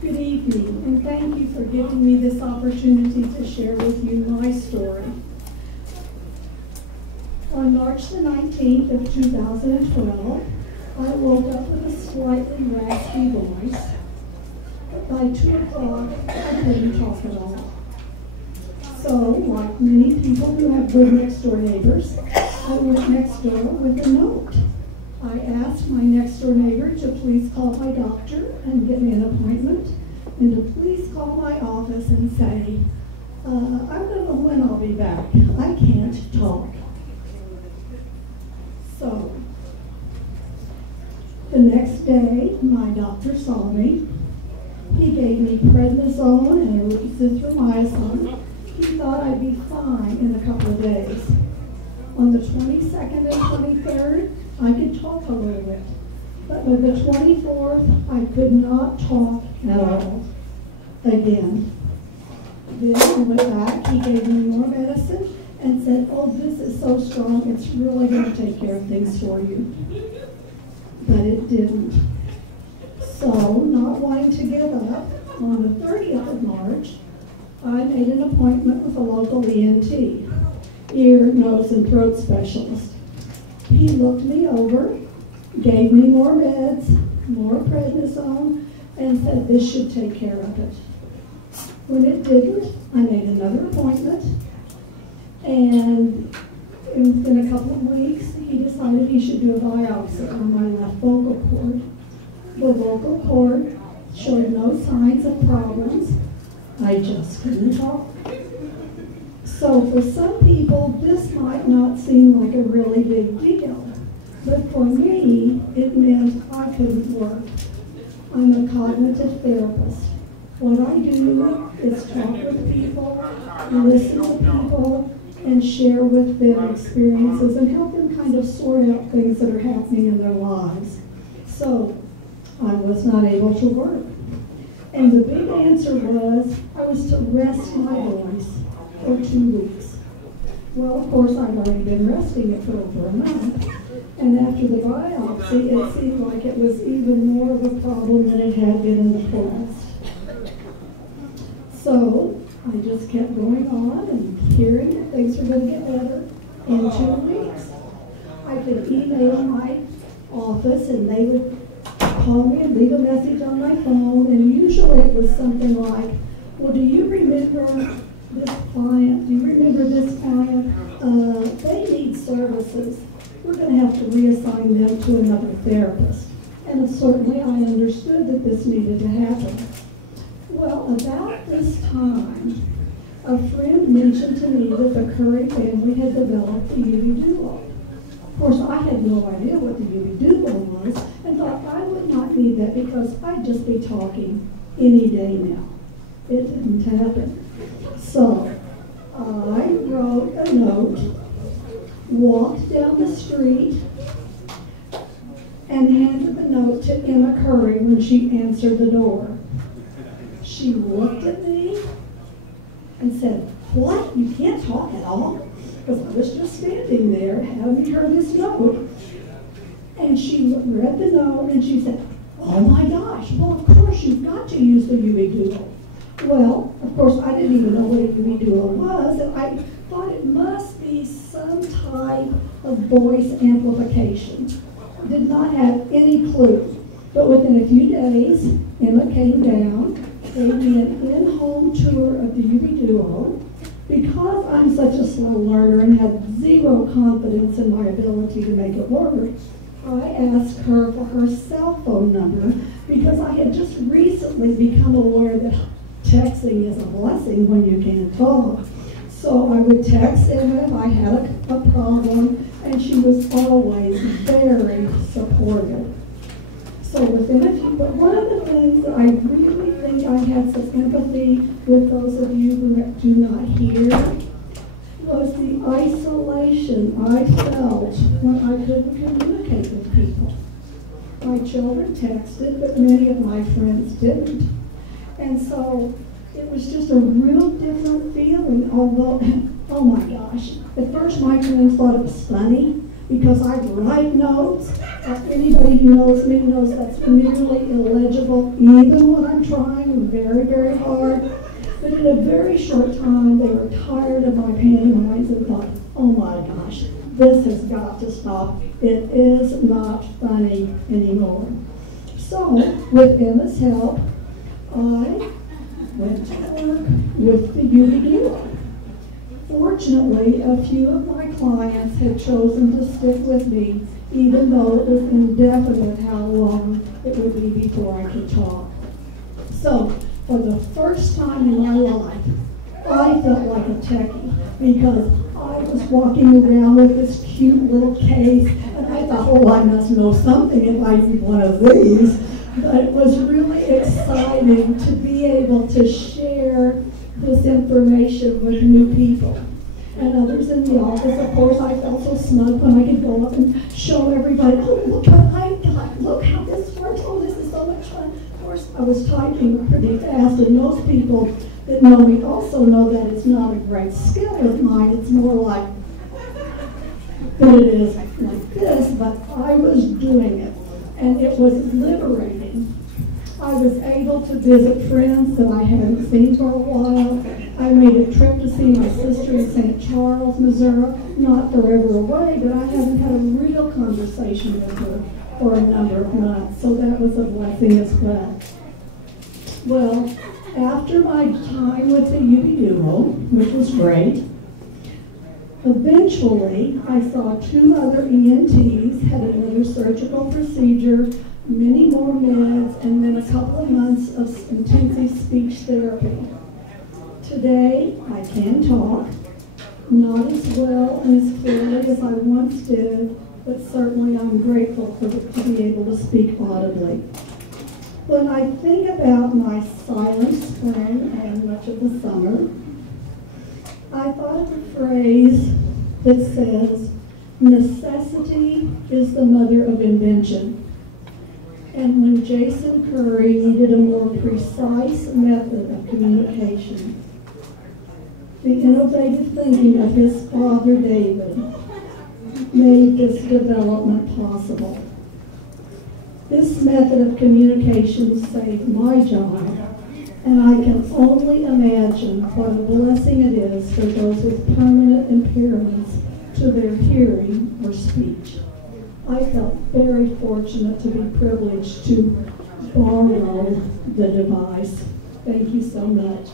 Good evening, and thank you for giving me this opportunity to share with you my story. On March the 19th of 2012, I woke up with a slightly raspy voice, but by 2 o'clock, I couldn't talk at all. So, like many people who have good next-door neighbors, I went next door with a note. I asked my next-door neighbor to please call my doctor and get me an appointment, and to please call my office and say, I don't know when I'll be back. I can't talk. So, the next day, my doctor saw me. He gave me prednisone and azithromycin. He thought I'd be fine in a couple of days. On the 22nd and 23rd, I could talk a little bit. But by the 24th, I could not talk at all. Again. Then I went back, he gave me more medicine and said, oh, this is so strong, it's really going to take care of things for you. But it didn't. So, not wanting to give up, on the 30th of March, I made an appointment with a local ENT, ear, nose, and throat specialist. He looked me over, gave me more meds, more prednisone, and said this should take care of it. When it didn't, I made another appointment, and within a couple of weeks, he decided he should do a biopsy on my left vocal cord. The vocal cord showed no signs of problems. I just couldn't talk. So for some people, this might not seem like a really big deal, but for me, it meant I couldn't work. I'm a cognitive therapist. What I do is talk with people, listen to people, and share with them experiences and help them kind of sort out things that are happening in their lives. So I was not able to work. And the big answer was I was to rest my voice for 2 weeks. Well, of course, I'd already been resting it for over a month. And after the biopsy, it seemed like it was even more of a problem than it had been in the past. So I just kept going on and hearing that things were going to get better in 2 weeks. I could email my office and they would call me and leave a message on my phone, and usually it was something like, well, do you remember this client? Do you remember this client? They need services. We're going to have to reassign them to another therapist. And certainly I understood that this needed to happen. Well, about this time, a friend mentioned to me that the Curry family had developed the UbiDuo. Of course, I had no idea what the UbiDuo was and thought I would not need that because I'd just be talking any day now. It didn't happen. So I wrote a note, walked down the street, and handed the note to Emma Curry when she answered the door. She looked at me and said, what? You can't talk at all? Because I was just standing there having heard this note. And she read the note and she said, oh my gosh, well, of course you've got to use the UbiDuo. Well, of course, I didn't even know what a UbiDuo was, and I thought it must be some type of voice amplification. Did not have any clue. But within a few days, Emma came down, gave me an in-home tour of the UbiDuo. Because I'm such a slow learner and had zero confidence in my ability to make it work, I asked her for her cell phone number because I had just recently become aware that texting is a blessing when you can't talk. So I would text Emma if I had a problem, and she was always very supportive. So within a few, but one of the things that I really think I had some empathy with those of you who do not hear was the isolation I felt when I couldn't communicate with people. My children texted, but many of my friends didn't. And so it was just a real different feeling, although, oh my gosh, at first my friends thought it was funny because I write notes. Anybody who knows me knows that's nearly illegible, even when I'm trying working very, very hard. But in a very short time, they were tired of my pantomimes and thought, oh my gosh, this has got to stop. It is not funny anymore. So, with Emma's help, I went to work with the UbiDuo. Fortunately, a few of my clients had chosen to stick with me, even though it was indefinite how long it would be before I could talk. So, for the first time in my life, I felt like a techie because I was walking around with this cute little case, and I thought, oh, I must know something if I need one of these. But it was really exciting to be able to share this information with new people. And others in the office, of course, I felt so smug when I could go up and show everybody, oh, look what I got, look how this works, oh, this is so much fun. Of course, I was typing pretty fast, and most people that know me also know that it's not a great skill of mine. It's more like that it is like this, but I was doing it, and it was liberating. I was able to visit friends that I hadn't seen for a while. I made a trip to see my sister in St. Charles, Missouri, not forever away, but I haven't had a real conversation with her for a number of months, so that was a blessing as well. Well, after my time with the UbiDuo, which was great, eventually I saw 2 other ENTs, had another surgical procedure, many more meds, and then a couple of months of intensive speech therapy. Today, I can talk, not as well and as clearly as I once did, but certainly I'm grateful to be able to speak audibly. When I think about my silent spring and much of the summer, I thought of a phrase that says, necessity is the mother of invention. And when Jason Curry needed a more precise method of communication, the innovative thinking of his father, David, made this development possible. This method of communication saved my job, and I can only imagine what a blessing it is for those with permanent impairments to their hearing or speech. I felt very fortunate to be privileged to borrow the device. Thank you so much.